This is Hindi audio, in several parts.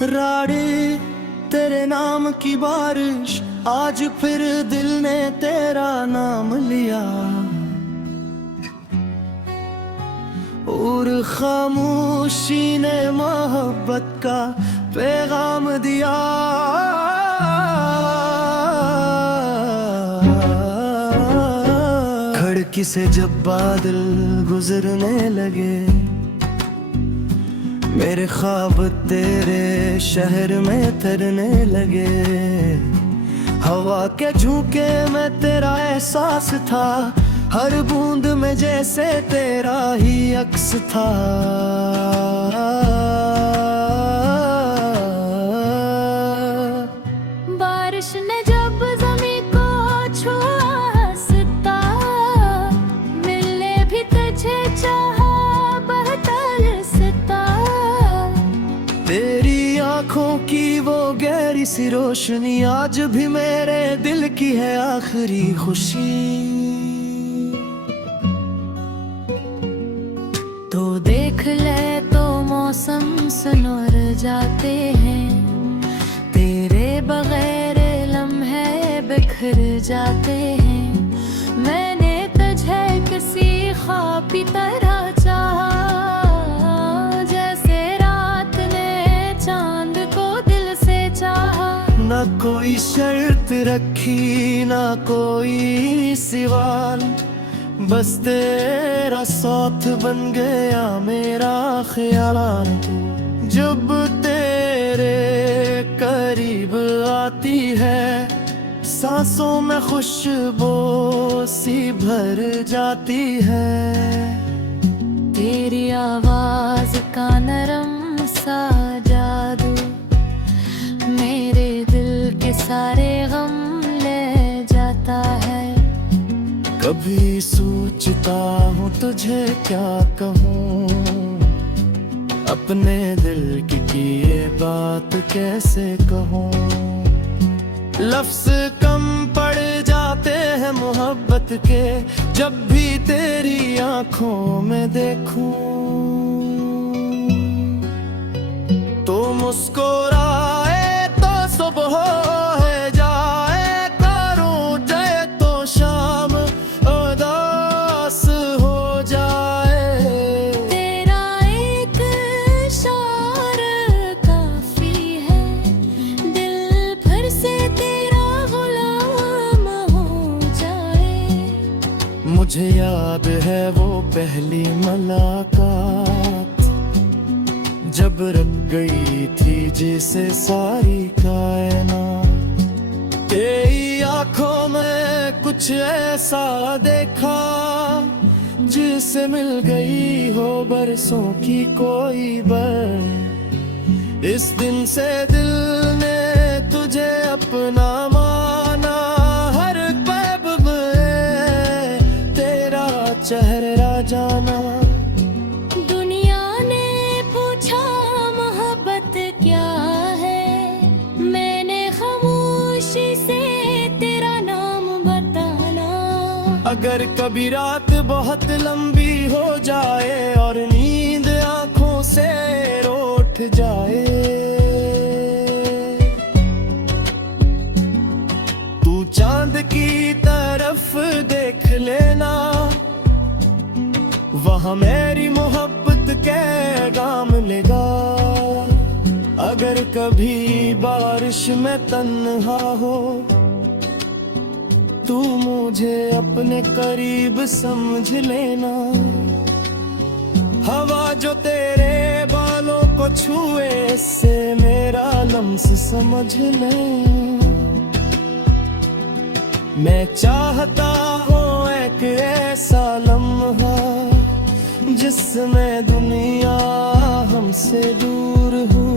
राड़ी तेरे नाम की बारिश, आज फिर दिल ने तेरा नाम लिया और खामोशी ने मोहब्बत का पैगाम दिया। खिड़की से जब बादल गुजरने लगे, मेरे ख्वाब तेरे शहर में तरने लगे। हवा के झोंके में तेरा एहसास था, हर बूंद में जैसे तेरा ही अक्स था। बारिश ने जब ज़मीं को छुआ, हंसता मिलने भी तुझे चाहा, बहता तेरी आँखों की वो गहरी सी रोशनी आज भी मेरे दिल की है आखिरी खुशी। तो देख ले तो मौसम सुनर जाते हैं, तेरे बगैर लम्हे बिखर जाते हैं। मैंने तुझे किसी ख्वाब की तरह चाहा, ना कोई शर्त रखी ना कोई सवाल, बस तेरा साथ बन गया मेरा ख्याल। जब तेरे करीब आती है, सांसों में खुशबू सी भर जाती है। तेरी आवाज का नरम सा जादू मेरे दिल के सारे गम ले जाता है। कभी सोचता हूँ तुझे क्या कहूँ, अपने दिल की ये बात कैसे कहूँ। लफ्ज कम पड़ जाते हैं मोहब्बत के, जब भी तेरी आँखों में देखूं तो मुस्कुराए सुबह है जाए, करूं जय तो शाम उदास हो जाए। तेरा एक इशारा काफी है, दिल भर से तेरा गुलाम हो जाए। मुझे याद है वो पहली मुलाकात, जब रख गई थी जैसे सारी कायनात। तेरी आँखों में कुछ ऐसा देखा, जिससे मिल गई हो बरसों की कोई बर। इस दिन से दिल ने तुझे अपना माना, हर पब में तेरा चेहरा जाना। अगर कभी रात बहुत लंबी हो जाए और नींद आंखों से उठ जाए, तू चांद की तरफ देख लेना, वहां मेरी मोहब्बत के गाम लेगा। अगर कभी बारिश में तन्हा हो, तू मुझे अपने करीब समझ लेना। हवा जो तेरे बालों को छुए से मेरा लम्स समझ ले। मैं चाहता हूँ एक ऐसा लम्हा, जिसमें दुनिया हमसे दूर हो,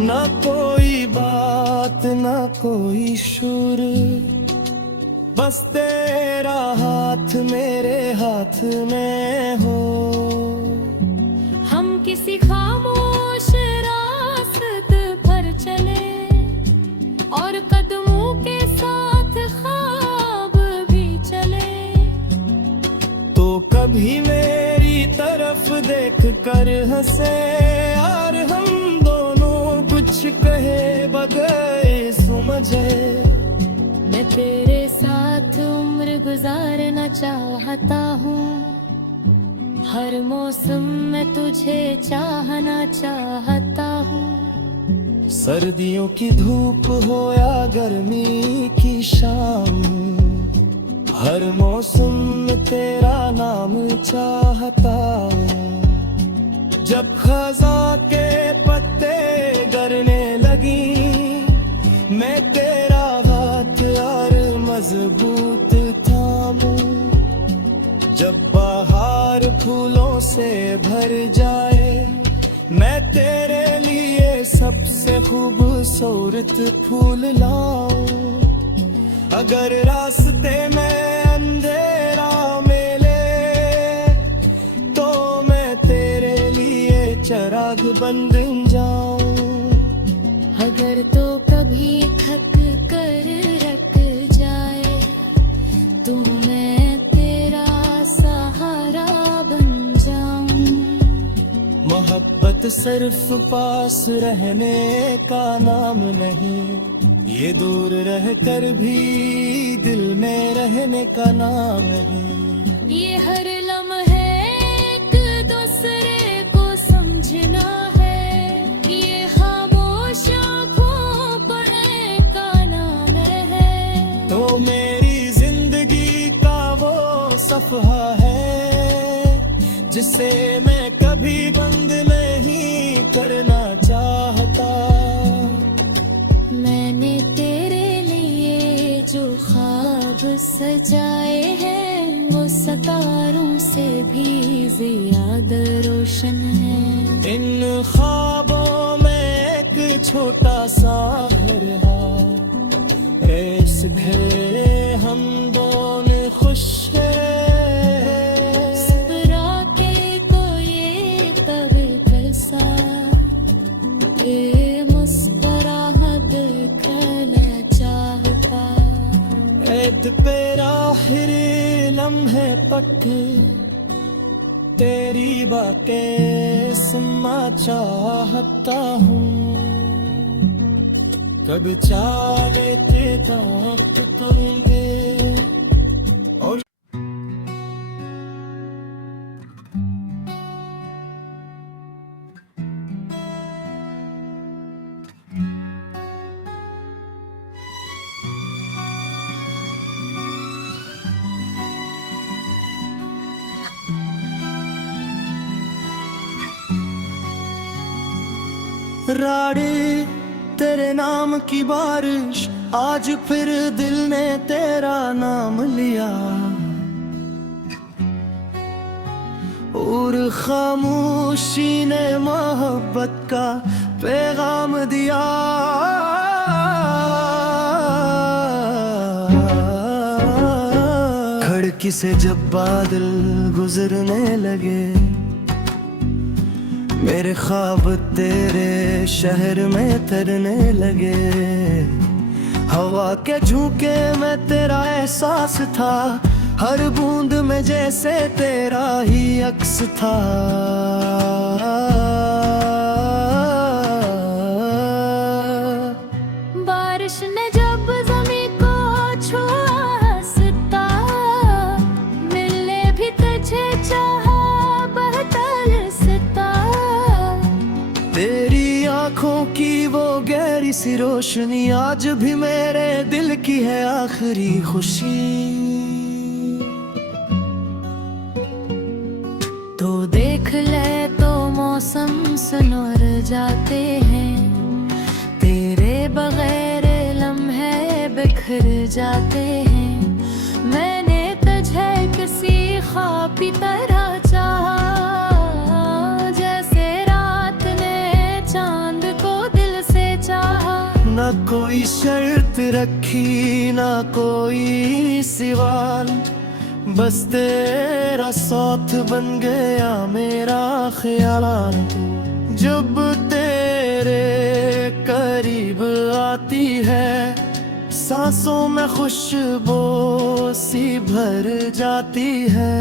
ना कोई बात ना कोई शोर, बस तेरा हाथ मेरे हाथ में हो। हम किसी खामोश रास्ते पर चले और कदमों के साथ ख्वाब भी चले, तो कभी मेरी तरफ देख कर हंसे और हम दोनों कुछ कहे बगैर समझे। मैं तेरे साथ उम्र गुजारना चाहता हूँ, हर मौसम में तुझे चाहना चाहता हूँ। सर्दियों की धूप हो या गर्मी की शाम, हर मौसम में तेरा नाम चाहता हूँ। जब खज़ां के पत्ते गिरने लगी, मैं तेरा हाथ यार मजबूत थामूं। जब बाहर फूलों से भर जाए, मैं तेरे लिए सबसे खूबसूरत फूल लाऊं। अगर रास्ते में अंधेरा मिले, तो मैं तेरे लिए चिराग बन जाऊं। अगर तो कभी थक कर रख जाए, तो मैं तेरा सहारा बन जाऊं। मोहब्बत सिर्फ पास रहने का नाम नहीं, ये दूर रहकर भी दिल में रहने का नाम है। ये हर लम्हे एक दूसरे को समझना है, ये खामोश आँखों पढ़ने का नाम है। तो मेरी जिंदगी का वो सफ़हा है, जिसे मैं कभी बंद नहीं करना चाहता। मैंने तेरे लिए जो ख्वाब सजाए हैं, वो सितारों से भी ज्यादा रोशन है। इन ख्वाबों में एक छोटा सा घर है, इस घर हम दोनों खुश हैं। सपरा के तो ये तब कैसा, ये मुस्कुराहट दिखला चाहता। ऐद पे आखिरी लम्हे तक तेरी बातें सुनना चाहता हूँ। कब चाहे तेरा करेंगे और राड़े तेरे नाम की बारिश, आज फिर दिल ने तेरा नाम लिया। और खामोशी ने मोहब्बत का पैगाम दिया। खिड़की से जब बादल गुजरने लगे, मेरे ख्वाब तेरे शहर में तरने लगे। हवा के झोंके में तेरा एहसास था, हर बूंद में जैसे तेरा ही अक्स था। बारिश ने जब ज़मीं को छुआ हंसता, मिलने भी तुझे चाहा बहतरसता। तेरी आंखों की वो गहरी सी रोशनी आज भी मेरे दिल की है आखिरी खुशी। तो देख ले तो मौसम सुनवर जाते हैं, तेरे बगैर लम्हे बिखर जाते हैं। मैंने तुझे किसी ख्वाब की तरह चाहा, जैसे रात ने चांद को दिल से चाहा। ना कोई शर्त रखी ना कोई सवाल, बस तेरा साथ बन गया मेरा ख्याल। जब तेरे करीब आती है, सांसों में खुशबू सी भर जाती है।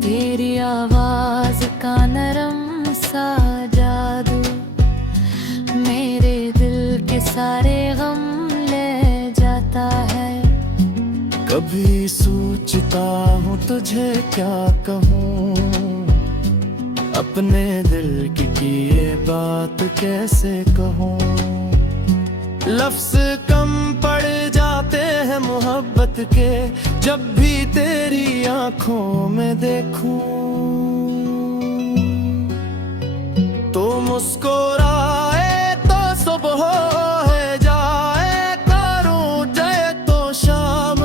तेरी आवाज का नरम सा जादू सारे गम ले जाता है। कभी सोचता हूँ तुझे क्या कहूँ, अपने दिल की ये बात कैसे कहूँ। लफ्ज कम पड़ जाते हैं मोहब्बत के, जब भी तेरी आंखों में देखूं तो मुस्कुराए तो सुबह है जाए, करूं जय तो शाम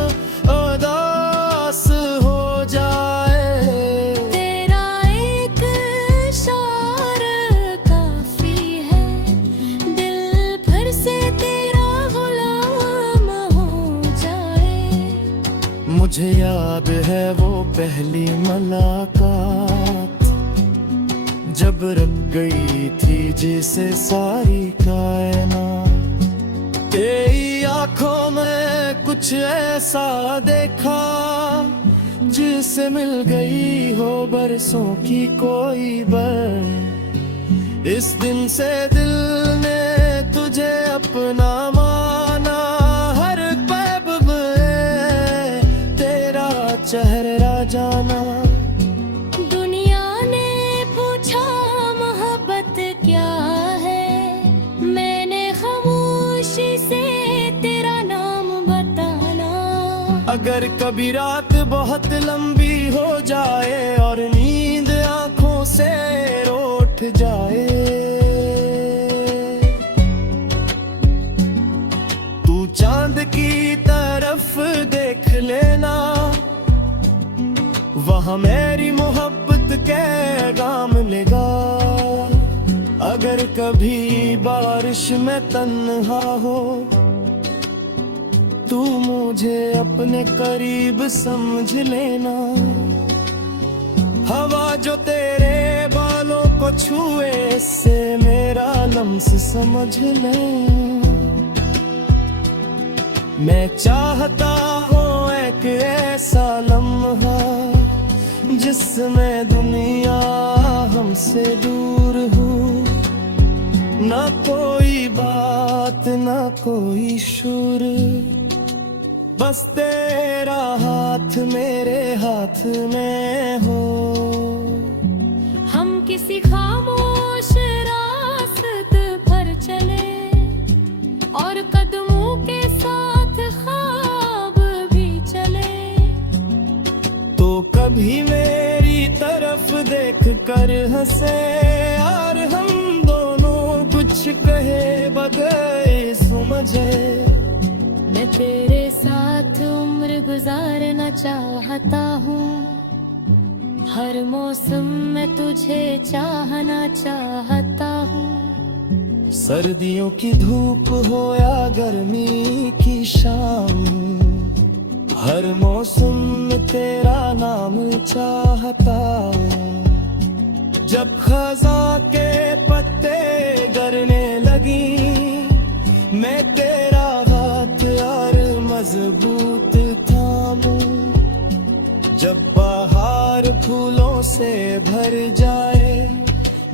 उदास हो जाए। तेरा एक इशारा काफी है, दिल भर से तेरा गुलाम हो जाए। मुझे याद है वो पहली मुलाकात, जब रख गई थी जिसे सारी कायनात। तेरी आंखों में कुछ ऐसा देखा, जिससे मिल गई हो बरसों की कोई बर। इस दिन से दिल ने तुझे अपना माना, हर पब में तेरा चेहरा जाना। दुनिया ने पूछा मोहब्बत क्या है, मैंने खामोशी से तेरा नाम बताना। अगर कभी रात बहुत लंबी हो जाए और नींद आंखों से उठ जाए, तू चांद की तरफ देख लेना, वहाँ मेरी मोहब्बत के गाम लेगा। अगर कभी बारिश में तन्हा हो, तू मुझे अपने करीब समझ लेना। हवा जो तेरे बालों को छुए, इससे मेरा लम्स समझ ले। मैं चाहता हूँ एक ऐसा लम्हा, जिसमें दुनिया हमसे दूर हो, ना कोई बात ना कोई शोर, बस तेरा हाथ मेरे हाथ में हो। हम किसी खामोश रास्ते पर चले, और कदमों के साथ ख्वाब भी चले। तो कभी मेरी तरफ देख कर हंसे, और हम दोनों कुछ कहे बगैर समझे। मैं तेरे साथ उम्र गुजारना चाहता हूँ, हर मौसम में तुझे चाहना चाहता हूँ। सर्दियों की धूप हो या गर्मी की शाम, हर मौसम में तेरा नाम चाहता हूँ। जब खज़ां के पत्ते गिरने लगी, मैं तेरा हाथ और मजबूत थामूं। जब बाहर फूलों से भर जाए,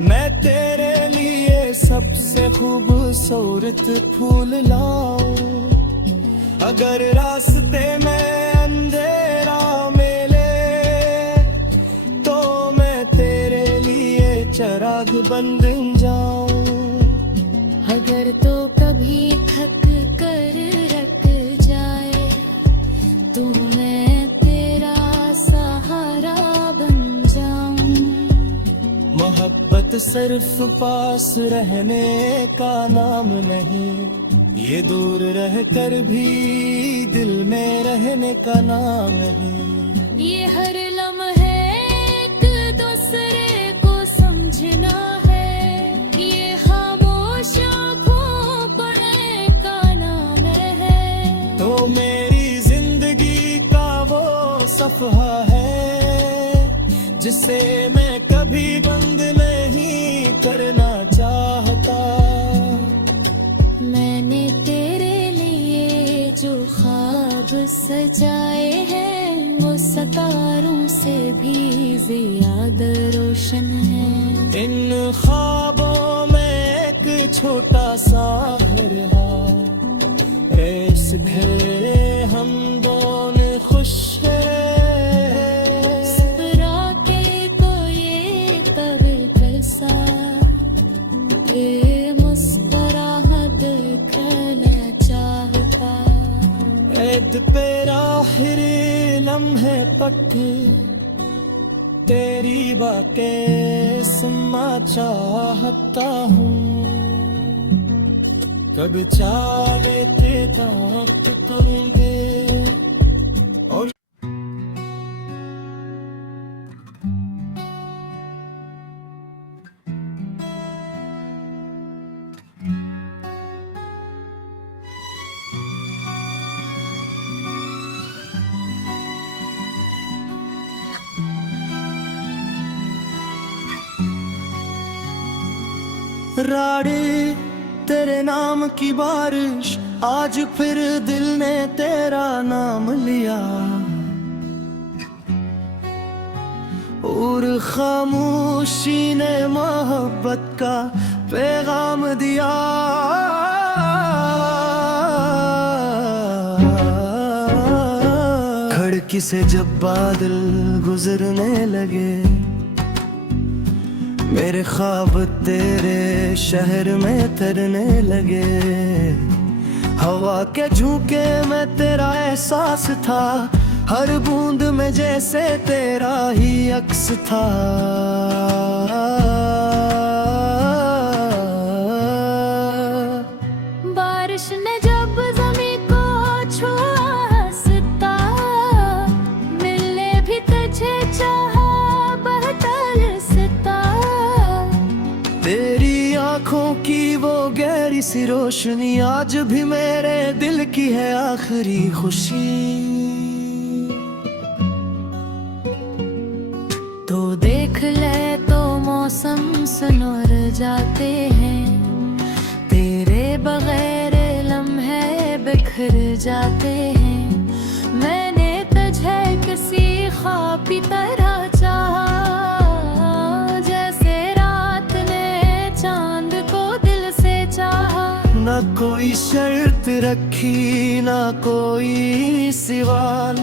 मैं तेरे लिए सबसे खूबसूरत फूल लाऊं। अगर रास्ते में अंधेरा मिले, तो मैं तेरे लिए चिराग बन जाऊं। अगर तो कभी थक कर रख जाए, तो मैं तेरा सहारा बन जाऊं। मोहब्बत सिर्फ पास रहने का नाम नहीं, ये दूर रहकर भी दिल में रहने का नाम है। ये हर लम्हे एक दूसरे को समझना है, ये खामोश आँखों पढ़ने का नाम है। तो मेरी जिंदगी का वो सफ़हा है, जिसे मैं कभी बंद नहीं करना चाहता। मैंने तेरे लिए जो ख्वाब सजाए हैं, वो सितारों से भी ज्यादा रोशन है। इन ख्वाबों में एक छोटा सा घर रहा इस घर हम दोनों खुश हैं। मुस्कुरा के तो ये तब कैसा ये मुस्कुराहट दिखना चाहता। ऐद पेरा आखिरी लम्हे तक तेरी बातें सुनना चाहता हूँ। कब चाहे थे बात करेंगे और राड़े तेरे नाम की बारिश आज फिर दिल ने तेरा नाम लिया और खामोशी ने मोहब्बत का पैगाम दिया। खिड़की से जब बादल गुजरने लगे मेरे ख्वाब तेरे शहर में तरने लगे। हवा के झोंके में तेरा एहसास था हर बूंद में जैसे तेरा ही अक्स था। बारिश ने जब ज़मीं को छुआ हंसता मिलने भी तुझे चाहा बहता। तेरी आंखों की वो गहरी सी रोशनी आज भी मेरे दिल की है आखिरी खुशी। तो देख ले तो मौसम सुनर जाते हैं तेरे बगैर लम्हे बिखर जाते हैं। मैंने तुझे किसी ख्वाब की तरह चाहा जैसे रात ने चांद को दिल से चाहा। ना कोई शर्त रखी ना कोई सवाल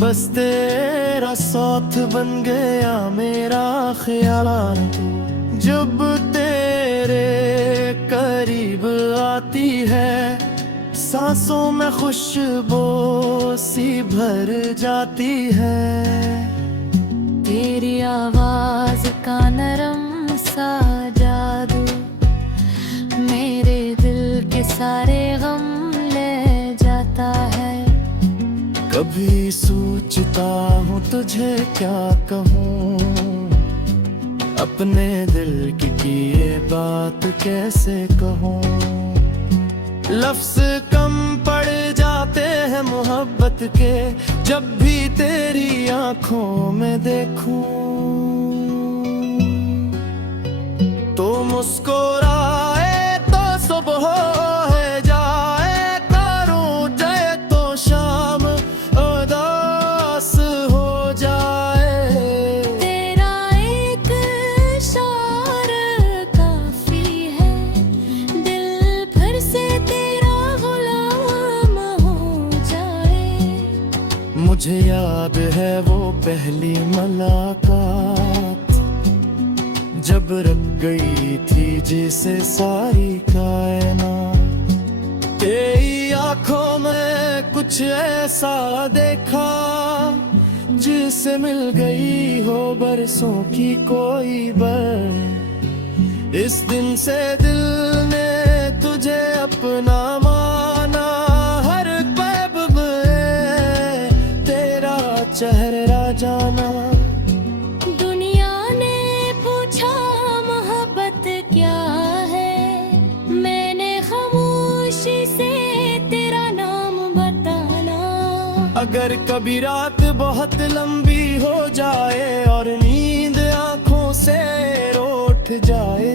बस तेरा साथ बन गया मेरा ख्याल। जब तेरे करीब आती है सांसों में खुशबू सी भर जाती है। तेरी आवाज का नरम सा जादू मेरे दिल के सारे गम ले जाता है। कभी सोचता हूँ तुझे क्या कहूँ अपने दिल की ये बात कैसे कहूँ। लफ्ज कम पड़ जाते हैं मोहब्बत के जब भी तेरी आंखों में देखूं। तो मुस्कुराए तो सुबह हो जाए करूं जाए तो शाम उदास हो जाए। तेरा एक इशारा काफी है दिल फिर से तेरा गुलाम हो जाए। मुझे याद है वो पहली मुलाकात जब रख गई थी जिसे सारी कायनात। तेरी आंखों में कुछ ऐसा देखा जिससे मिल गई हो बरसों की कोई बर। इस दिन से दिल ने तुझे अपना माना हर ख्वाब में तेरा चेहरा जाना। दुनिया ने पूछा मोहब्बत क्या है मैंने खामोशी से तेरा नाम बताना। अगर कभी रात बहुत लंबी हो जाए और नींद आंखों से रूठ जाए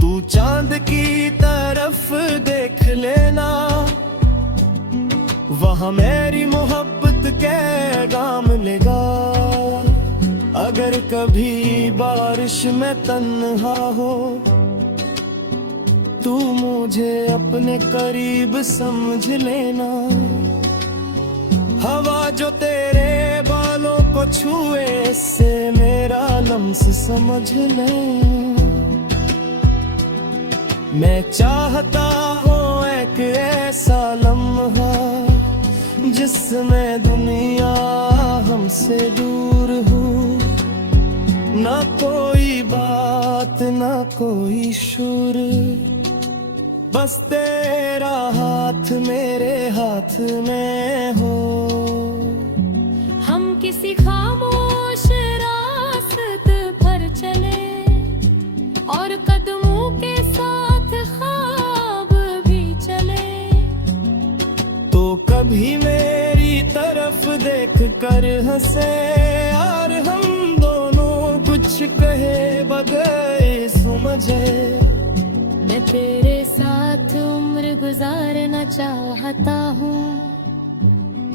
तू चांद की तरफ देख लेना वहाँ मेरी मोहब्बत के गाम लेगा। अगर अगर कभी बारिश में तन्हा हो, तू मुझे अपने करीब समझ लेना। हवा जो तेरे बालों को छुए, इससे मेरा लम्स समझ ले। मैं चाहता हूँ एक ऐसा लम्हा जिसमें दुनिया हमसे दूर हो, ना कोई बात ना कोई शोर, बस तेरा हाथ मेरे हाथ में हो। हम किसी खामोश रास्ते पर चले और कदमों के साथ ख्वाब भी चले, तो कभी मेरी तरफ देख कर हंसे और हम दोनों कुछ कहे बगैर समझे। मैं तेरे साथ उम्र गुजारना चाहता हूँ,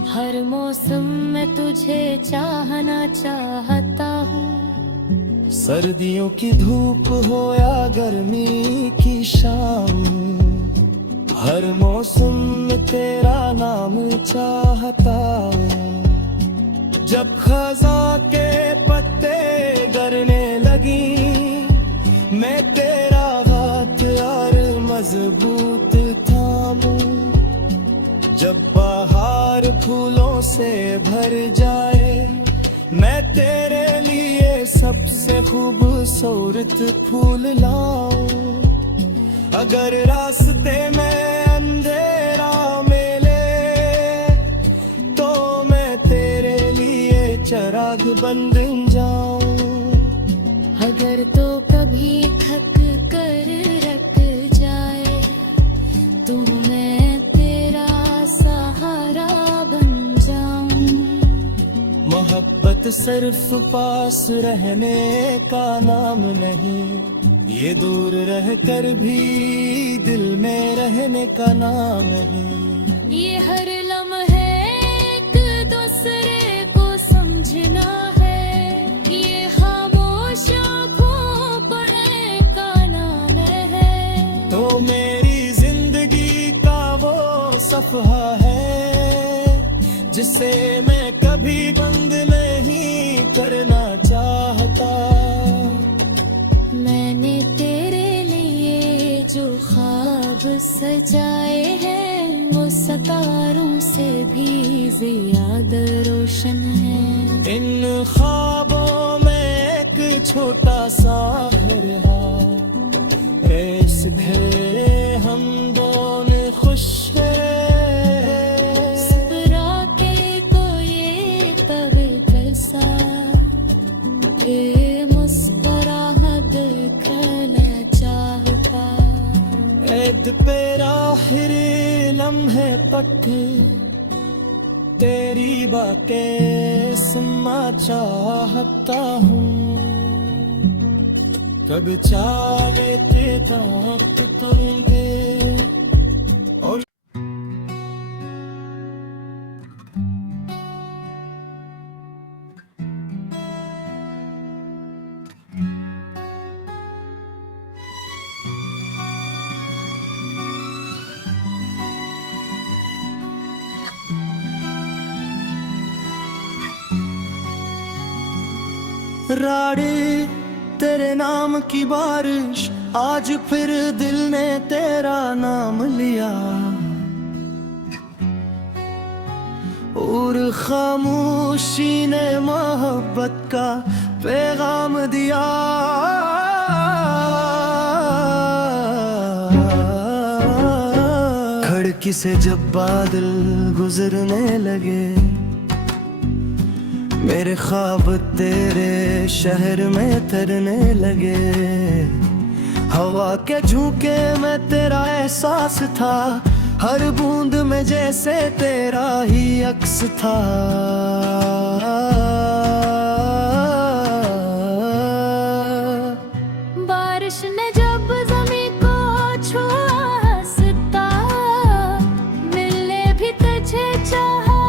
हर मौसम में तुझे चाहना चाहता हूँ। सर्दियों की धूप हो या गर्मी की शाम, हर मौसम में तेरा नाम चाहता हूँ। जब खज़ां के पत्ते गिरने लगी, मैं तेरा हाथ और मजबूत थामूं। जब बाहर फूलों से भर जाए, मैं तेरे लिए सबसे खूबसूरत फूल लाऊं। अगर रास्ते में अंधेरा मिले, तो मैं तेरे लिए चिराग बन जाऊं। अगर तो कभी थक कर रख जाए, तो मैं तेरा सहारा बन जाऊं। मोहब्बत सिर्फ पास रहने का नाम नहीं, ये दूर रह कर भी दिल में रहने का नाम है। ये हर लम्हे एक दूसरे को समझना है, ये खामोश आँखों पढ़ने का नाम है। तो मेरी जिंदगी का वो सफ़हा है, जिसे मैं कभी बंद नहीं करना चाहता। मैंने तेरे लिए जो ख्वाब सजाए हैं, वो सितारों से भी ज्यादा रोशन है। इन ख्वाबों में एक छोटा सा घर है, इस घर हम दोनों खुश हैं। सपरा के तो ये पवित्र सा ये मुस्कुराहट दिखना चाहता। ऐद पे आखिरी लम्हे तक तेरी बातें सुनना चाहता हूँ। कब चाहे ते वक्त तुरेंगे और राड़े तेरे नाम की बारिश, आज फिर दिल ने तेरा नाम लिया और खामोशी ने मोहब्बत का पैगाम दिया। खिड़की से जब बादल गुजरने लगे, मेरे ख्वाब तेरे शहर में तरने लगे। हवा के झोंके में तेरा एहसास था, हर बूंद में जैसे तेरा ही अक्स था। बारिश ने जब ज़मीं को छुआ, हंसता मिलने भी तुझे चाहा,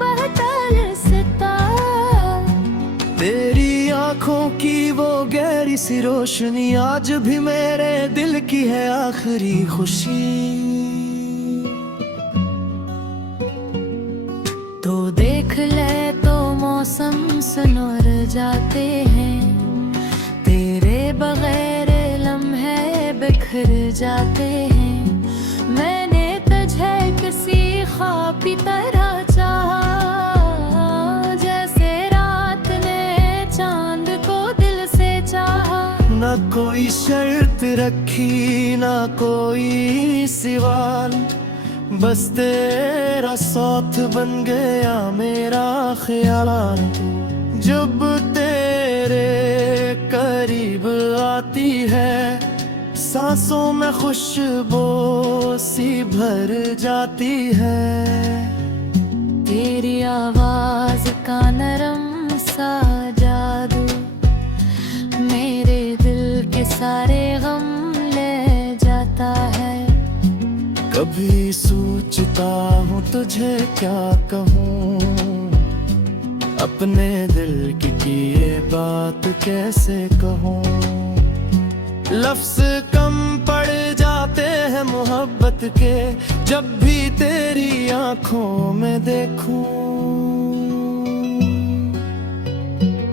बहतर सता। तेरी आंखों सी रोशनी आज भी मेरे दिल की है आखिरी खुशी। तो देख ले तो मौसम सुनर जाते हैं, तेरे बगैर लम्हे बिखर जाते हैं। मैंने तुझे किसी ख्वाब की तरह चाहा, जैसे रात ने चांद को दिल से चाहा। ना कोई शर्त रखी ना कोई सवाल, बस तेरा साथ बन गया मेरा ख्याल। जब तेरे करीब आती है सांसों में खुशबू सी भर जाती है। तेरी आवाज का नरम सा जादू मेरे दिल के सारे गम ले जाता है। कभी सोचता हूँ तुझे क्या कहूँ, अपने दिल की ये बात कैसे कहूँ। लफ्ज कम पड़ जाते हैं मोहब्बत के, जब भी तेरी आंखों में देखूं।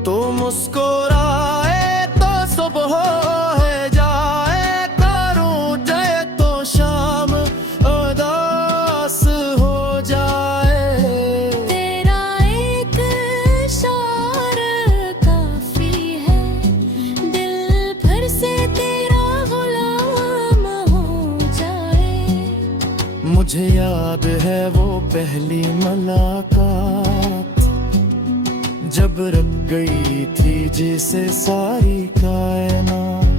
तो मुस्कुराए तो सुबह है जाए, करूं जय तो शाम उदास हो जाए। तेरा एक इशारा काफी है, दिल भर से तेरा गुलाम हो जाए। मुझे याद है वो पहली मुलाकात, जब रब गई थी जैसे सारी कायनात।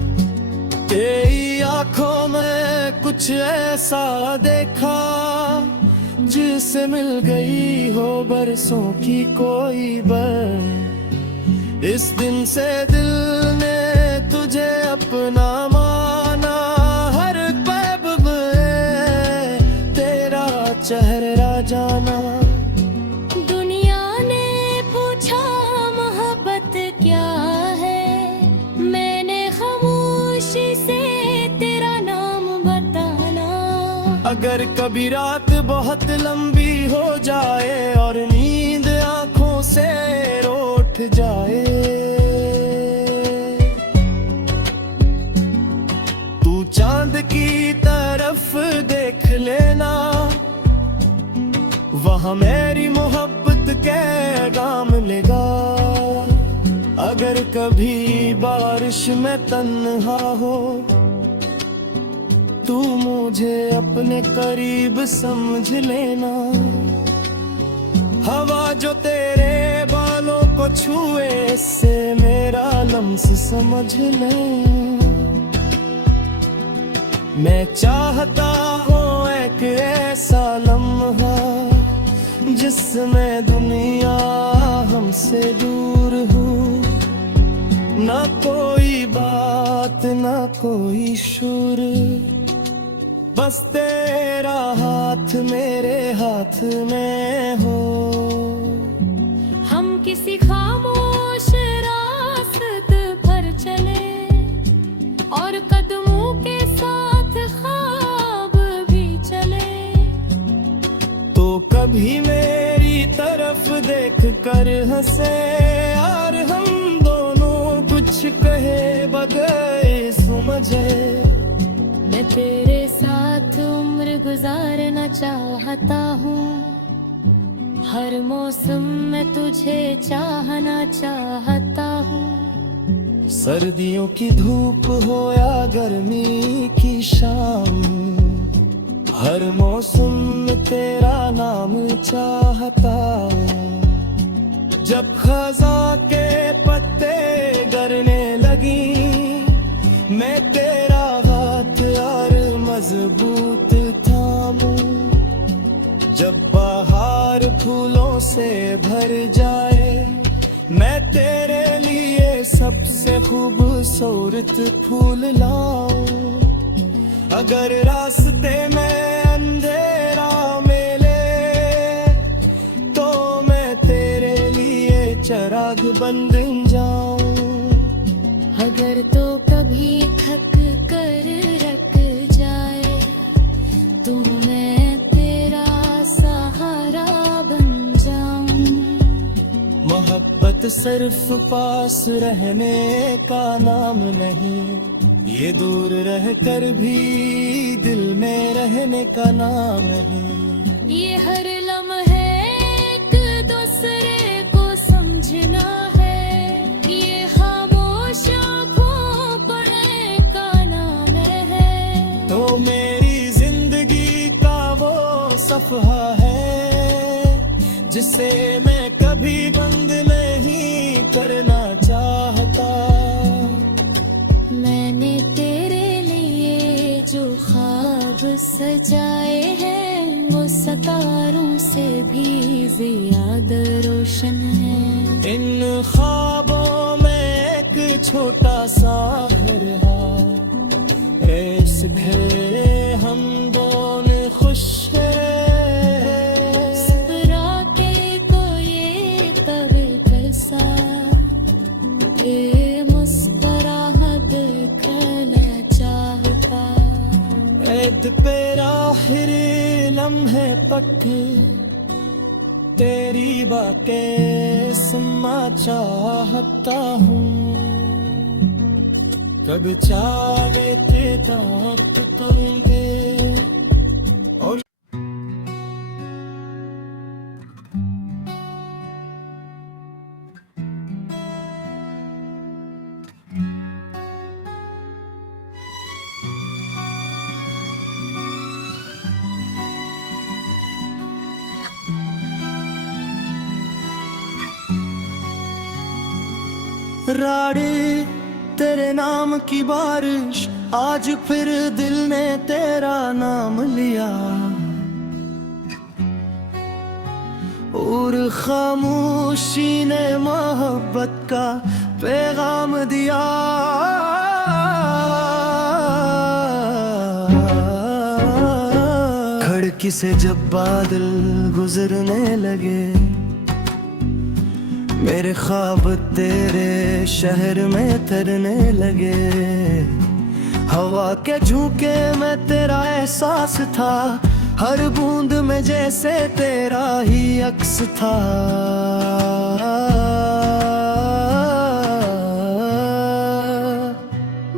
तेरी आंखों में कुछ ऐसा देखा, जिससे मिल गई हो बरसों की कोई बर। इस दिन से दिल ने तुझे अपना माना, हर पब में तेरा चेहरा जाना। दुनिया ने पूछा मोहब्बत क्या है, मैंने खामोशी से तेरा नाम बताना। अगर कभी रात बहुत लंबी हो जाए और नींद आंखों से रूठ जाए, तू चांद की तरफ देख लेना, वहाँ मेरी मोहब्बत के गाम लेगा। अगर कभी बारिश में तन्हा हो, तू मुझे अपने करीब समझ लेना। हवा जो तेरे बालों को छुए, से मेरा लम्स समझ ले। मैं चाहता हूँ एक ऐसा लम्हा, जिसमें दुनिया हमसे दूर हो। ना कोई बात ना कोई शोर, बस तेरा हाथ मेरे हाथ में हो। हम किसी खामोश रास्ते पर चले, और कदमों के साथ ख्वाब भी चले। तो कभी मेरी तरफ देख कर हंसे, और हम दोनों कुछ कहे बगैर समझे। मैं तेरे साथ उम्र गुजारना चाहता हूँ, हर मौसम में तुझे चाहना चाहता हूँ। सर्दियों की धूप हो या गर्मी की शाम, हर मौसम में तेरा नाम चाहता हूँ। जब खज़ां के पत्ते गिरने लगी, मैं तेरा हाथ और मजबूत थामूं। जब बाहर फूलों से भर जाए, मैं तेरे लिए सबसे खूबसूरत फूल लाऊं। अगर रास्ते में अंधेरा मिले, तो मैं तेरे लिए चिराग बन जाऊं। अगर तो कभी थक कर रख जाए तो मैं तेरा सहारा बन जाऊं। मोहब्बत सिर्फ पास रहने का नाम नहीं, ये दूर रह कर भी दिल में रहने का नाम है। ये हर लम्हे एक दूसरे को समझना है, ये खामोश आँखों पढ़ने का नाम है। तो मेरी जिंदगी का वो सफ़हा है जिसे मैं कभी बंद नहीं करना चाहता। मैंने तेरे लिए जो ख्वाब सजाए हैं वो सितारों से भी ज्यादा रोशन है। इन ख्वाबों में एक छोटा सा घर है, इस घरे हम दोनों खुश हैं। सपरा के तो ये पवित्र सा ये मुस्कुराहट दिखना चाहता। ऐद पे आखिरी लम्हे तक तेरी बातें सुनना चाहता हूँ। कब चाहे तेरा करेंगे और राड़ी तेरे नाम की बारिश, आज फिर दिल ने तेरा नाम लिया और खामोशी ने मोहब्बत का पैगाम दिया। खिड़की से जब बादल गुजरने लगे, मेरे ख्वाब तेरे शहर में तरने लगे। हवा के झोंके में तेरा एहसास था, हर बूंद में जैसे तेरा ही अक्स था।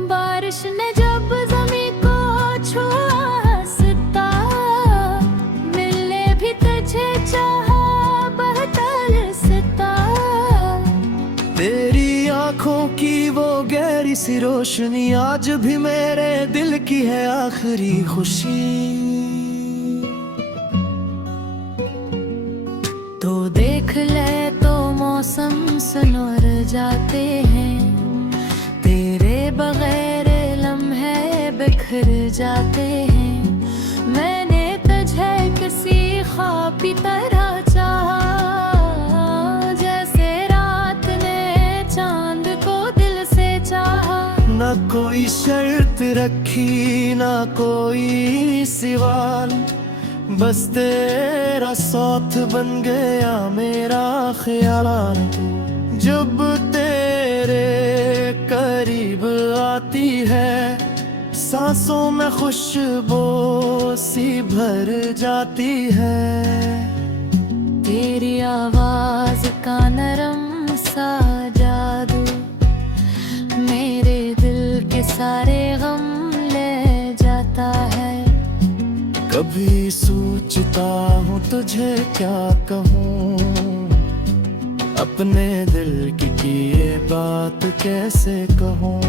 बारिश ने जब ज़मीं को छुआ हंसता, मिलने भी तुझे चाहा बहता। तेरी आंखों की वो गहरी सी रोशनी आज भी मेरे दिल की है आखिरी खुशी। तो देख ले तो मौसम सुनवर जाते हैं, तेरे बगैर लम्हे बिखर जाते हैं। मैंने तुझे किसी ख्वाब की तरह चाहा, ना कोई शर्त रखी ना कोई सवाल, बस तेरा साथ बन गया मेरा ख्याल। जब तेरे करीब आती है, सांसों में खुशबू सी भर जाती है। तेरी आवाज का नरम सा जादू मेरे दिल के सारे गम ले जाता है। कभी सोचता हूँ तुझे क्या कहूँ, अपने दिल की ये बात कैसे कहूँ।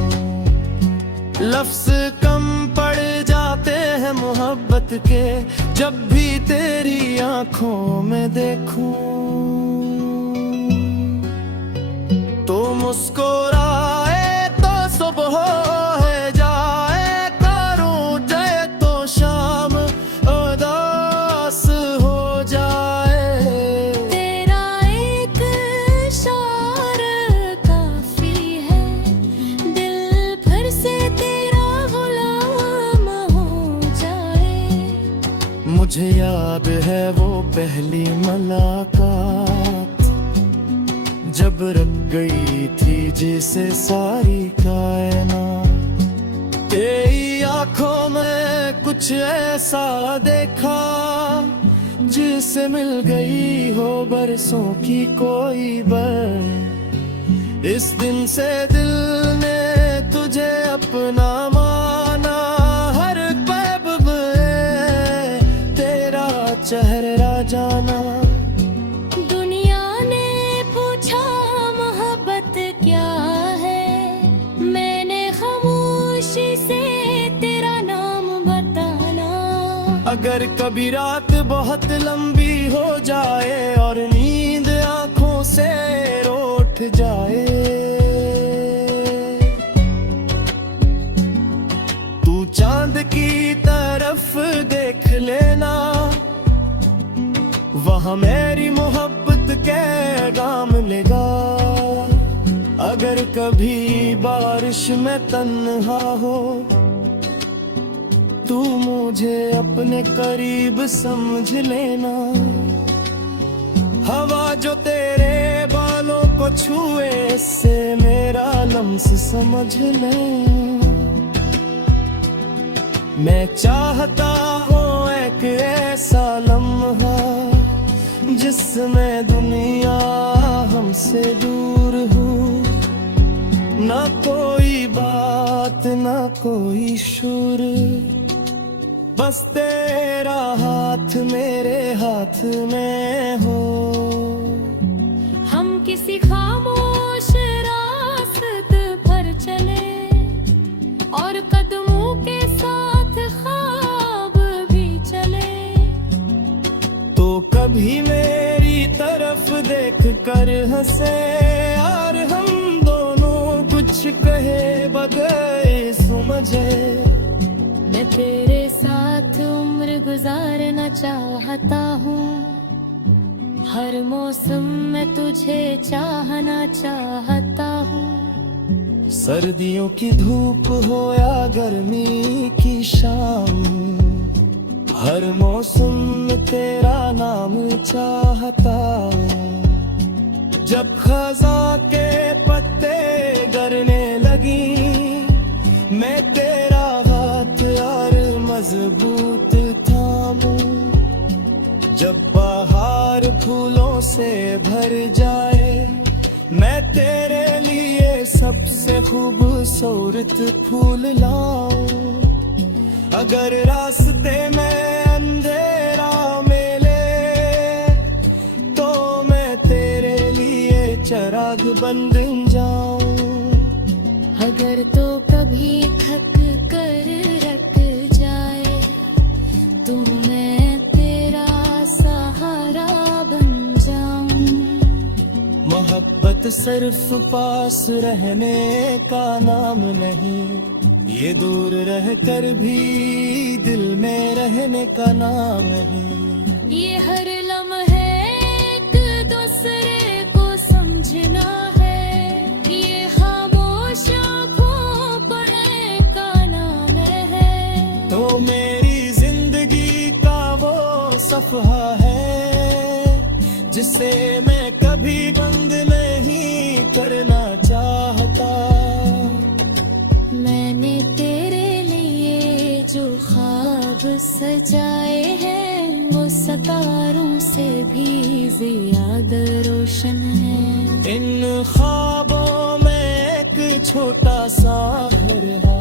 लफ्ज कम पड़ जाते हैं मोहब्बत के, जब भी तेरी आंखों में देखूं तो मुस्कुराए तो सुबह है जाए, करूं जाए तो शाम उदास हो जाए। तेरा एक इशारा काफी है, दिल फिर से तेरा गुलाम हो जाए। मुझे याद है वो पहली मुलाकात, जब रख गई थी जिसे सारी कायनात। तेरी आंखों में कुछ ऐसा देखा जिससे मिल गई हो बरसों की कोई बर। इस दिन से दिल ने तुझे अपना माना, हर ख्वाब में तेरा चेहरा जाना। दुनिया ने पूछा मोहब्बत क्या है, मैंने खामोशी से तेरा नाम बताना। अगर कभी रात बहुत लंबी हो जाए और नींद आंखों से रूठ जाए, तू चांद की तरफ देख लेना, वहां मेरी मोहब्बत के गाम मिलेगा। अगर कभी बारिश में तन्हा हो, तू मुझे अपने करीब समझ लेना। हवा जो तेरे बालों को छुए से मेरा लम्स समझ ले। मैं चाहता हूँ एक ऐसा लम्हा जिसमें दुनिया हमसे दूर हो, ना कोई बात ना कोई शोर, बस तेरा हाथ मेरे हाथ में हो। हम किसी खामोश रास्ते पर चले और कदमों के साथ ख्वाब भी चले, तो कभी मेरी तरफ देख कर हंसे और हम दोनों कुछ कहे बगैर समझे। मैं तेरे साथ उम्र गुजारना चाहता हूँ, हर मौसम में तुझे चाहना चाहता हूँ। सर्दियों की धूप हो या गर्मी की शाम, हर मौसम में तेरा नाम चाहता हूँ। जब खज़ां के पत्ते गिरने लगी, मैं तेरा हाथ और मजबूत थामूं। जब बाहर फूलों से भर जाए, मैं तेरे लिए सबसे खूबसूरत फूल लाऊं। अगर रास्ते में अंधेरा मिले, तो मैं तेरे लिए चिराग बन जाऊं। अगर तो कभी थक कर रख जाए, तो मैं तेरा सहारा बन जाऊं। मोहब्बत सिर्फ पास रहने का नाम नहीं, ये दूर रह कर भी दिल में रहने का नाम है। ये हर लम्हे एक दूसरे को समझना है, ये खामोश आँखों पढ़ने का नाम है। तो मेरी जिंदगी का वो सफ़हा है जिसे मैं कभी बंद नहीं करना चाहता। मैंने तेरे लिए जो ख्वाब सजाए हैं, वो सितारों से भी ज्यादा रोशन है। इन ख्वाबों में एक छोटा सा घर है,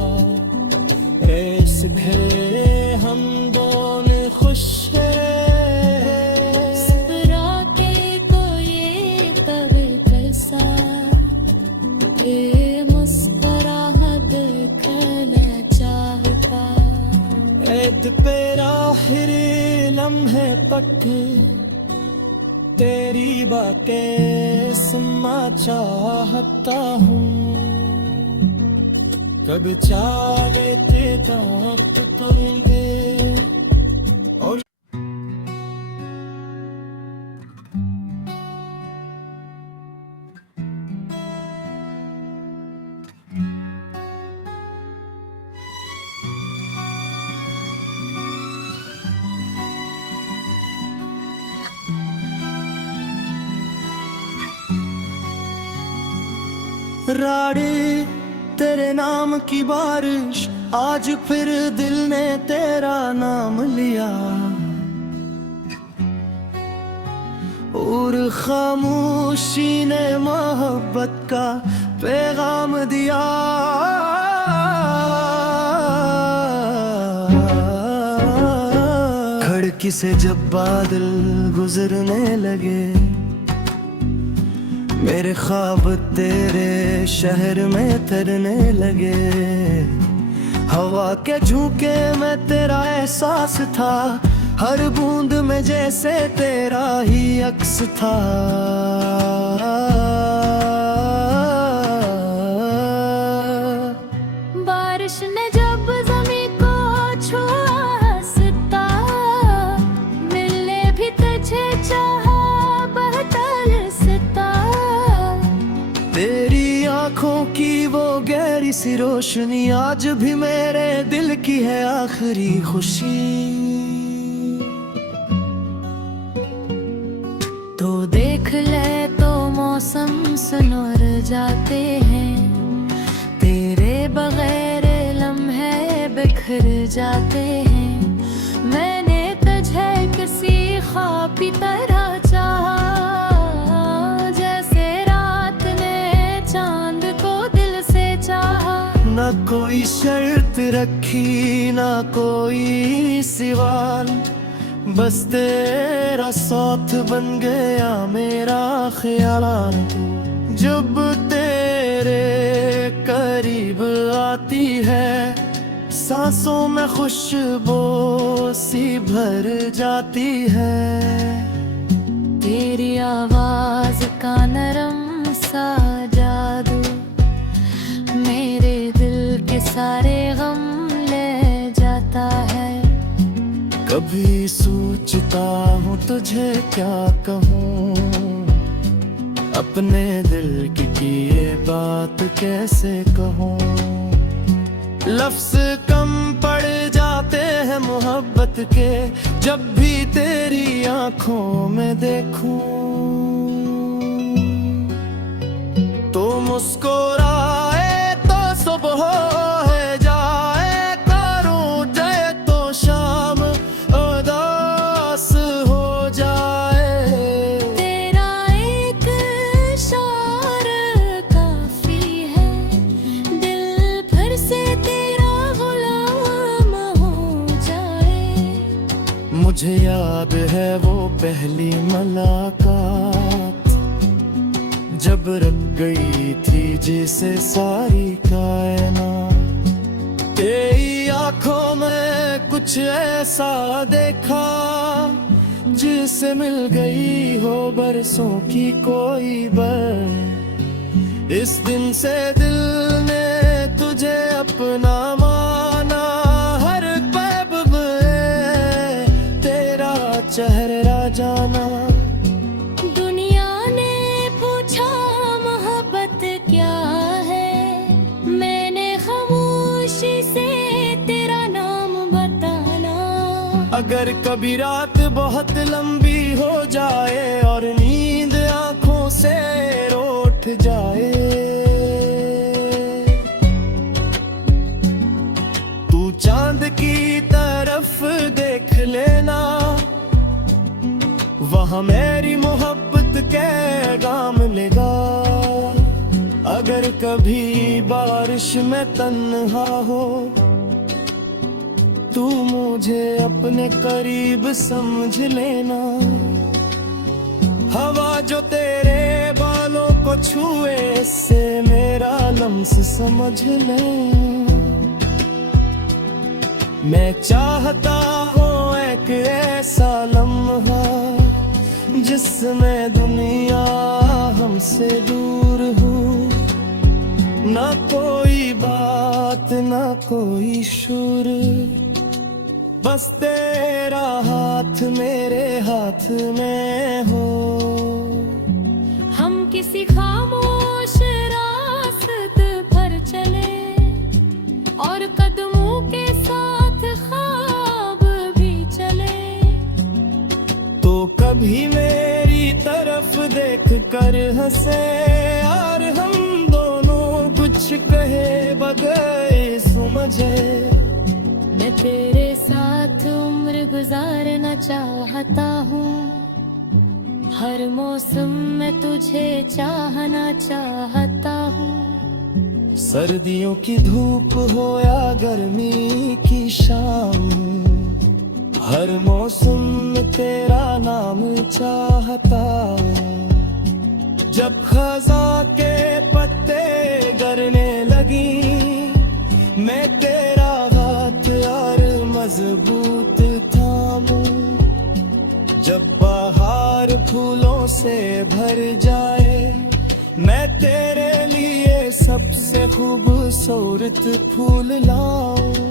इस घर हम दोनों खुश हैं। मुस्कुराते तो ये पवित्र सा, ये मुस्कुराहट दिखना चाहता। ऐद पे आखिरी लम्हे तक तेरी बातें सुनना चाहता हूँ। कब चाहे तेरा तुरेंगे और राड़ी तेरे नाम की बारिश, आज फिर दिल ने तेरा नाम लिया और खामोशी ने मोहब्बत का पैगाम दिया। खिड़की से जब बादल गुजरने लगे, मेरे ख्वाब तेरे शहर में तरने लगे। हवा के झोंके में तेरा एहसास था, हर बूंद में जैसे तेरा ही अक्स था। बारिश ने जब ज़मीं को छुआ हंसता, मिलने भी तुझे चाहा बहता। तेरी आंखों की वो गहरी सी रोशनी आज भी मेरे दिल की है आखिरी खुशी। तो देख ले तो मौसम सुनवर जाते हैं, तेरे बगैर लम्हे बिखर जाते हैं। मैंने तुझे किसी ख्वाब की तरह चाहा, जैसे रात ने चांद को दिल से चाहा। ना कोई शर्त रखी ना कोई सवाल, बस तेरा साथ बन गया मेरा ख्याल। जब तेरे करीब आती है, सांसों में खुशबू सी भर जाती है। तेरी आवाज का नरम सा जादू मेरे दिल के सारे गम ले जाता है। कभी सोचता हूँ तुझे क्या कहूँ, अपने दिल की ये बात कैसे कहूँ। लफ्ज कम पड़ जाते हैं मोहब्बत के, जब भी तेरी आंखों में देखूं। तो मुस्कुराए तो सुबह है जाए, करूं जय तो शाम उदास हो जाए। तेरा एक इशारा काफी है, दिल फिर से तेरा गुलाम हो जाए। मुझे याद है वो पहली मुलाकात, जब रख गई थी जिसे सारी कायनात। तेरी आंखों में कुछ ऐसा देखा, जिससे मिल गई हो बरसों की कोई बर। इस दिन से दिल ने तुझे अपना माना, हर ख्वाब में तेरा चेहरा जाना। दुनिया ने पूछा मोहब्बत क्या है, मैंने खामोशी से तेरा नाम बताना। अगर कभी रात बहुत लंबी हो जाए और नींद आंखों से उठ जाए, तू चांद की तरफ देख लेना, वहाँ मेरी मोहब्बत के गाम लेगा। अगर कभी बारिश में तन्हा हो, तू मुझे अपने करीब समझ लेना। हवा जो तेरे बालों को छुए, इससे मेरा लम्स समझ ले। मैं चाहता हूँ एक ऐसा लम्हा, जिसमें दुनिया हमसे दूर हो। ना कोई बात ना कोई शुर, बस तेरा हाथ मेरे हाथ में हो। हम किसी खामोश रास्ते पर चले, और कदमों के साथ ख्वाब भी चले। तो कभी मेरी तरफ देख कर हंसे, और हम दोनों कुछ कहे बगैर समझे। मैं तेरे साथ उम्र गुजारना चाहता हूँ, हर मौसम में तुझे चाहना चाहता हूँ। सर्दियों की धूप हो या गर्मी की शाम, हर मौसम में तेरा नाम चाहता हूँ। जब खज़ां के पत्ते गिरने लगी, मैं तेरा हाथ यार मजबूत थामूं। जब बहार फूलों से भर जाए, मैं तेरे लिए सबसे खूबसूरत फूल लाऊं।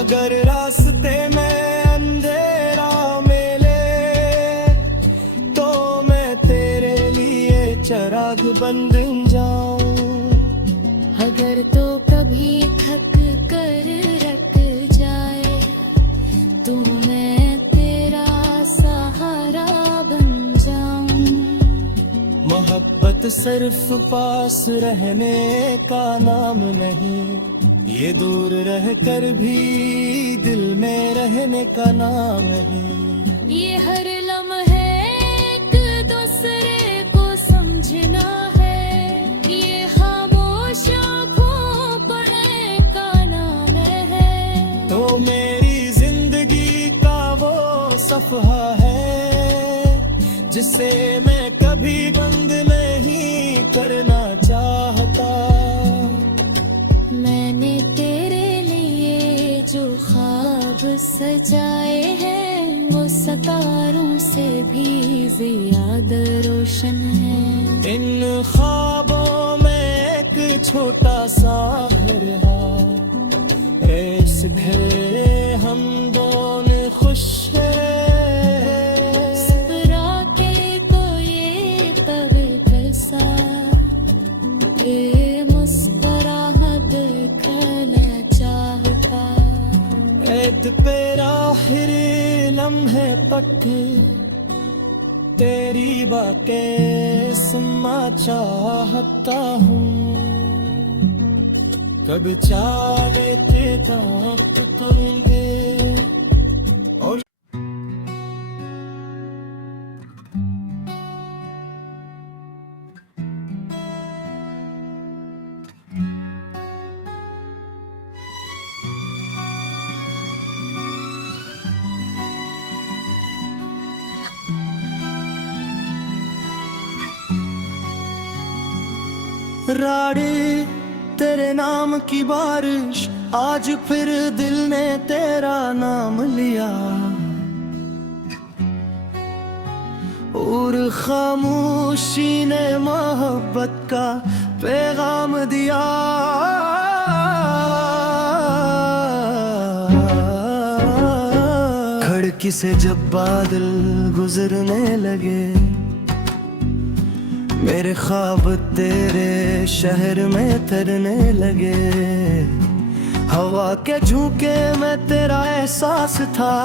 अगर रास्ते में अंधेरा मिले, तो मैं तेरे लिए चिराग बन जाऊं। अगर तो कभी थक कर रख जाए, तो मैं तेरा सहारा बन जाऊं। मोहब्बत सिर्फ पास रहने का नाम नहीं, ये दूर रहकर भी दिल में रहने का नाम है। ये हर लम्हे एक दूसरे को समझना है, ये खामोश आँखों पढ़ने का नाम है। तो मेरी जिंदगी का वो सफ़हा है, जिसे मैं कभी बंद नहीं करना चाहता। मैंने तेरे लिए जो ख्वाब सजाए हैं, वो सितारों से भी ज्यादा रोशन है। इन ख्वाबों में एक छोटा सा घर है, इस घर हम दोनों खुश हैं। मुस्कुरा के तो ये पवित्र सा, ये मुस्कुराहट दिखना चाहता। ऐद पे आखिरी लम्हे तक तेरी बातें सुनना चाहता हूँ। कब चाहे ते तक करेंगे और राड़ी तेरे नाम की बारिश, आज फिर दिल ने तेरा नाम लिया। और खामोशी ने मोहब्बत का पैगाम दिया। खिड़की से जब बादल गुजरने लगे, मेरे ख्वाब तेरे शहर में तरने लगे। हवा के झोंके में तेरा एहसास था,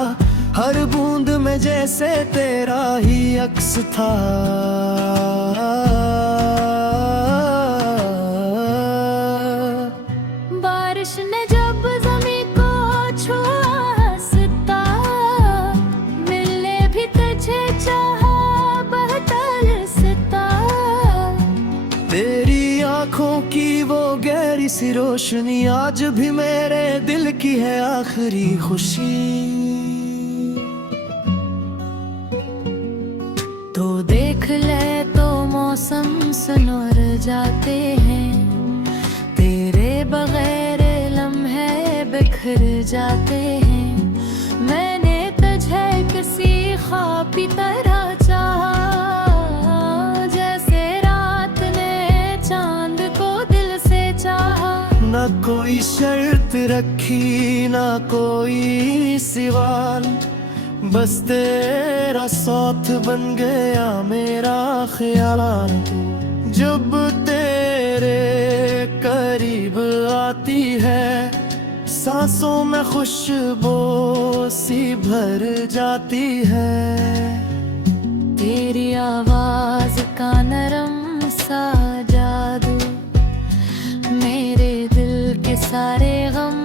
हर बूंद में जैसे तेरा ही अक्स था। बारिश ने जब ज़मीं को छुआ हंसता, मिलने भी तुझे चाहा बहता। तेरी आंखों की वो गहरी सी रोशनी आज भी मेरे दिल की है आखिरी खुशी। तो देख ले तो मौसम सुनर जाते हैं, तेरे बगैर लम्हे बिखर जाते हैं। मैंने तुझे किसी ख्वाब की तरह चाहा, जैसे रात ने चांद को दिल से चाहा। ना कोई शर्त रखी ना कोई सवाल, बस तेरा साथ बन गया मेरा ख्याल। जब तेरे करीब आती है, सांसों में खुशबू सी भर जाती है। तेरी आवाज का नरम सा जादू सारे गम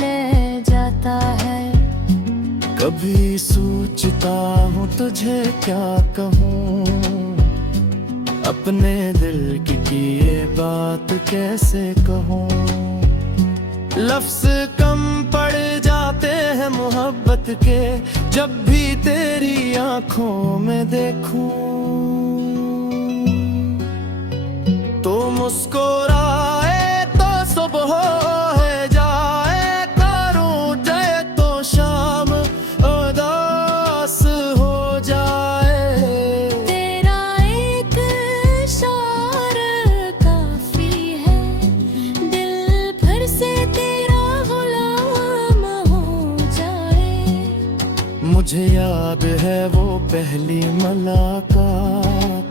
ले जाता है। कभी सोचता हूँ तुझे क्या कहूँ, अपने दिल की ये बात कैसे कहूँ। लफ्ज कम पड़ जाते हैं मोहब्बत के, जब भी तेरी आंखों में देखूं। तो मुस्कुराए तो सुबह हो जाए, करूं चाहे तो शाम उदास हो जाए। तेरा एक इशारा काफी है, दिल फिर से तेरा गुलाम हो जाए। मुझे याद है वो पहली मुलाकात,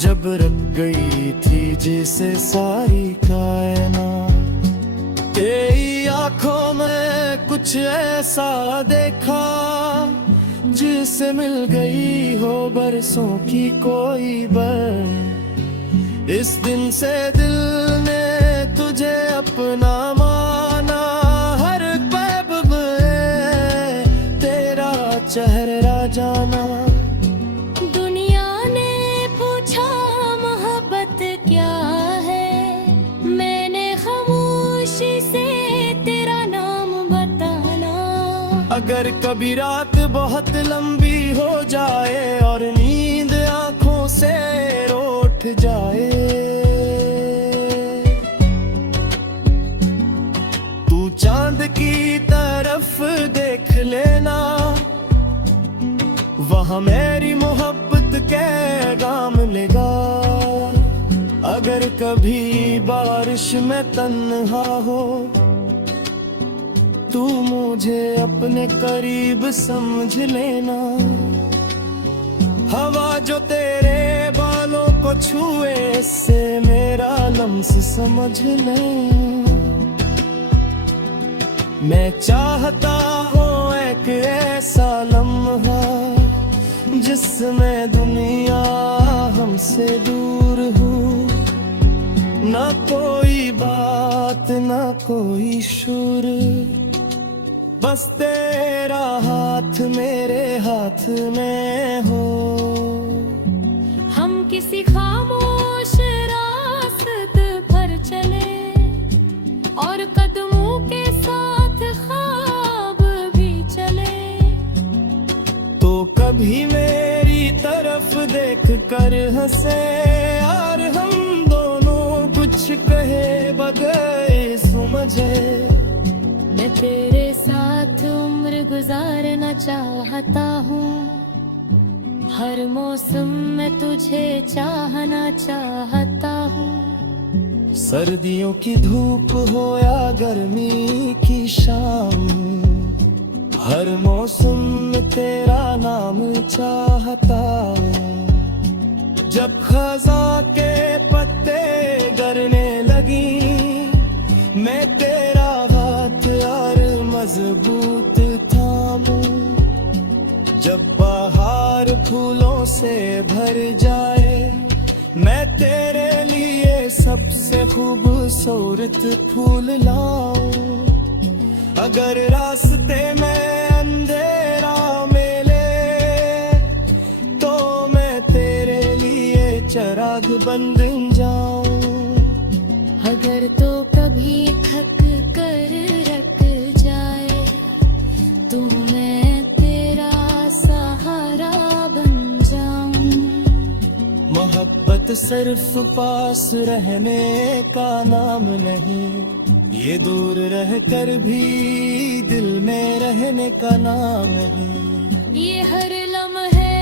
जब रख गई थी जैसे सारी कायनात। तेरी आंखों में कुछ ऐसा देखा, जिससे मिल गई हो बरसों की कोई बर। इस दिन से दिल ने तुझे अपना माना, हर ख्वाब में तेरा चेहरा जाना। दुनिया ने पूछा मोहब्बत क्या है, मैंने खामोशी से तेरा नाम बताना। अगर कभी रात बहुत लंबी हो जाए और नींद आंखों से उठ जाए, तू चांद की तरफ देख लेना, वहाँ मेरी मोहब्बत के गाम लेगा। अगर कभी बारिश में तन्हा हो, तू मुझे अपने करीब समझ लेना। हवा जो तेरे बालों को छुए, से मेरा लम्स समझ ले। मैं चाहता हूँ एक ऐसा लम्हा, जिसमें दुनिया हमसे दूर हो। ना कोई बात ना कोई शुर, बस तेरा हाथ मेरे हाथ में हो। हम किसी खामोश रास्ते पर चले, और कदमों के साथ ख्वाब भी चले। तो कभी मेरी तरफ देख कर हंसे, और हम दोनों कुछ कहे बगैर समझे। मैं तेरे साथ उम्र गुजारना चाहता हूँ, हर मौसम में तुझे चाहना चाहता हूँ। सर्दियों की धूप हो या गर्मी की शाम, हर मौसम में तेरा नाम चाहता हूँ। जब खज़ां के पत्ते गिरने लगी, मैं तेरा हाथ और मजबूत थामूं। जब बाहर फूलों से भर जाए, मैं तेरे लिए सबसे खूबसूरत फूल लाऊं। अगर रास्ते में अंधेरा मिले, तो मैं तेरे लिए चिराग बन जाऊं। अगर तो कभी थक कर रख जाए, तो मैं तेरा सहारा बन जाऊं। मोहब्बत सिर्फ पास रहने का नाम नहीं, ये दूर रहकर भी दिल में रहने का नाम है। ये हर लम्हे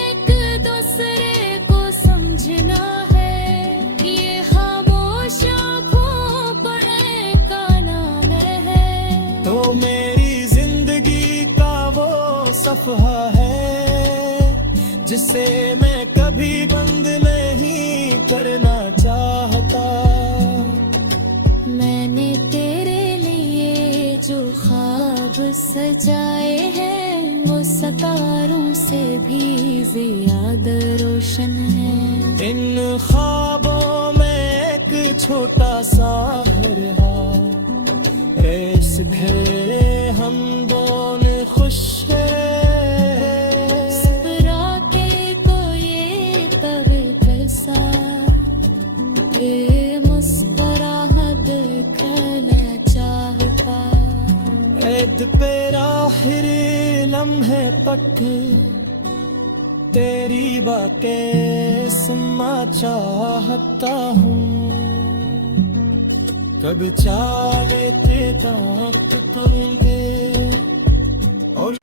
एक दूसरे को समझना है, ये खामोश आँखों पढ़ने का नाम है। तो मेरी जिंदगी का वो सफ़हा है, जिसे मैं कभी बंद नहीं करना चाहता। मैंने तेरे लिए जो ख्वाब सजाए हैं, वो सितारों से भी ज्यादा रोशन है। इन ख्वाबों में एक छोटा सा घर है, तेरा आखिरी लम्हे तक तेरी बातें सुनना चाहता हूँ। कब चाहे तेरा वक्त तुरेंगे और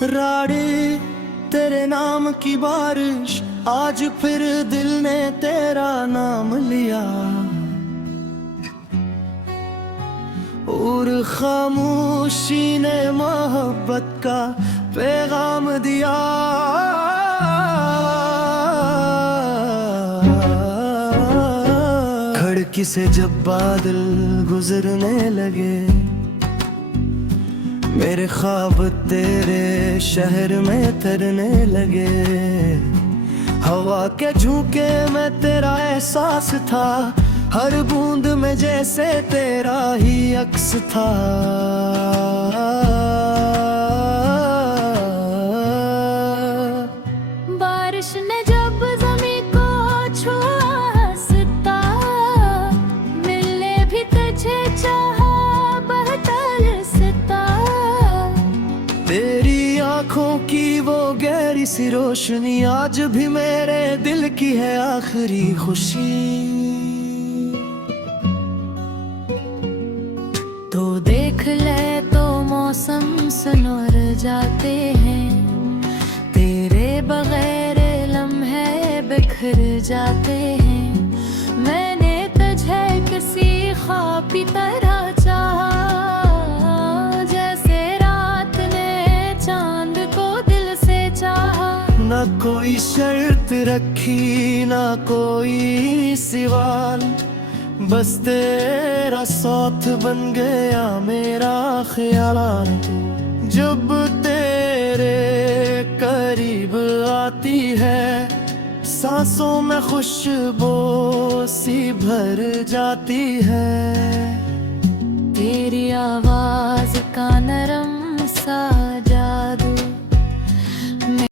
राड़े तेरे नाम की बारिश, आज फिर दिल ने तेरा नाम लिया और खामोशी ने मोहब्बत का पैगाम दिया। खिड़की से जब बादल गुजरने लगे, मेरे ख्वाब तेरे शहर में तरने लगे। हवा के झोंके में तेरा एहसास था, हर बूंद में जैसे तेरा ही अक्स था। बारिश ने जब ज़मीं को छुआ, हंसता मिलने भी तुझे चाहा, बहता तेरी आंखों की वो गहरी सी रोशनी आज भी मेरे दिल की है आखिरी खुशी। तो देख ले तो मौसम सुनवर जाते हैं, तेरे बगैर लम्हे बिखर जाते हैं। मैंने तुझे किसी ख्वाब की तरह चाहा, ना कोई शर्त रखी ना कोई सवाल, बस तेरा साथ बन गया मेरा ख्याल। जब तेरे करीब आती है, सांसों में खुशबू सी भर जाती है। तेरी आवाज का नरम